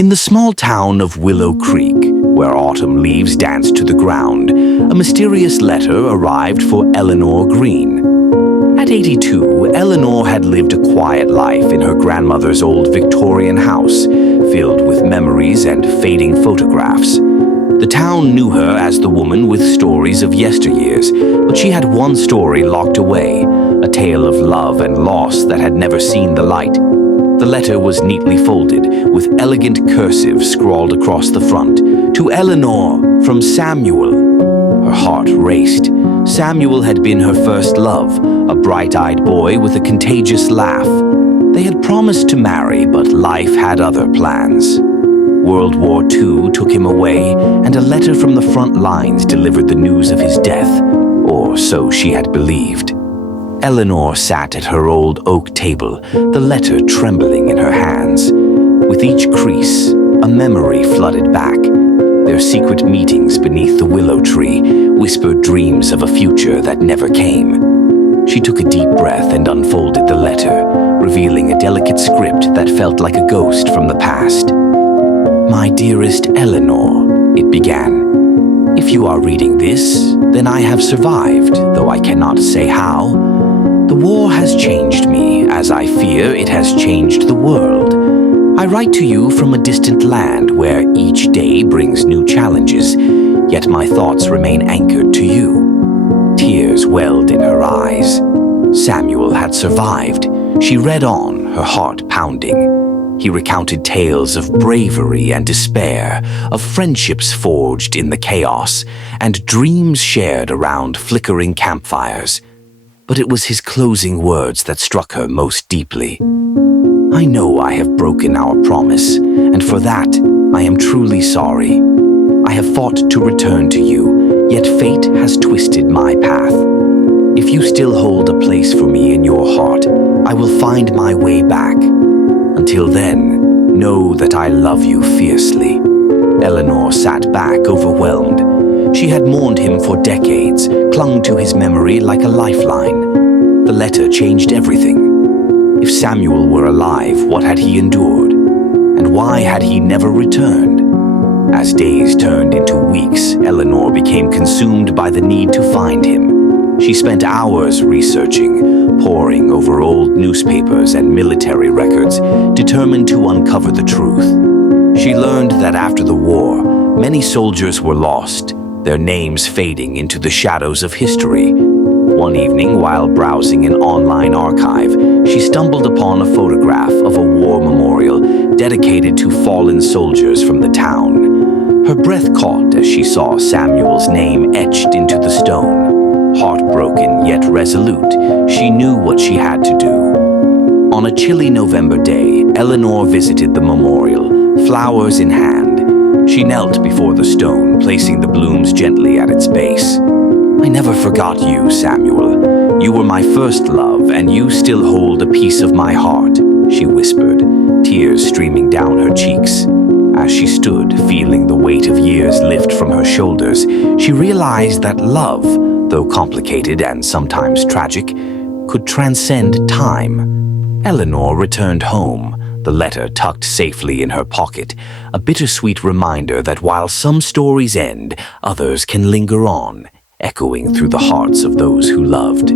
In the small town of Willow Creek, where autumn leaves danced to the ground, a mysterious letter arrived for Eleanor Green. At 82, Eleanor had lived a quiet life in her grandmother's old Victorian house, filled with memories and fading photographs. The town knew her as the woman with stories of yesteryears, but she had one story locked away, a tale of love and loss that had never seen the light. The letter was neatly folded, with elegant cursive scrawled across the front. To Eleanor, from Samuel. Her heart raced. Samuel had been her first love, a bright-eyed boy with a contagious laugh. They had promised to marry, but life had other plans. World War II took him away, and a letter from the front lines delivered the news of his death, or so she had believed. Eleanor sat at her old oak table, the letter trembling in her hands. With each crease, a memory flooded back. Their secret meetings beneath the willow tree, whispered dreams of a future that never came. She took a deep breath and unfolded the letter, revealing a delicate script that felt like a ghost from the past. "My dearest Eleanor," it began. "If you are reading this, then I have survived, though I cannot say how. The war has changed me, as I fear it has changed the world. I write to you from a distant land where each day brings new challenges, yet my thoughts remain anchored to you." Tears welled in her eyes. Samuel had survived. She read on, her heart pounding. He recounted tales of bravery and despair, of friendships forged in the chaos, and dreams shared around flickering campfires. But it was his closing words that struck her most deeply. "I know I have broken our promise, and for that I am truly sorry. I have fought to return to you, yet fate has twisted my path. If you still hold a place for me in your heart, I will find my way back. Until then, know that I love you fiercely." Eleanor sat back, overwhelmed. She had mourned him for decades, clung to his memory like a lifeline. The letter changed everything. If Samuel were alive, what had he endured? And why had he never returned? As days turned into weeks, Eleanor became consumed by the need to find him. She spent hours researching, poring over old newspapers and military records, determined to uncover the truth. She learned that after the war, many soldiers were lost, their names fading into the shadows of history. One evening, while browsing an online archive, she stumbled upon a photograph of a war memorial dedicated to fallen soldiers from the town. Her breath caught as she saw Samuel's name etched into the stone. Heartbroken yet resolute, she knew what she had to do. On a chilly November day, Eleanor visited the memorial, flowers in hand. She knelt before the stone, placing the blooms gently at its base. "I never forgot you, Samuel. You were my first love, and you still hold a piece of my heart," she whispered, tears streaming down her cheeks. As she stood, feeling the weight of years lift from her shoulders, she realized that love, though complicated and sometimes tragic, could transcend time. Eleanor returned home, the letter tucked safely in her pocket, a bittersweet reminder that while some stories end, others can linger on, echoing through the hearts of those who loved.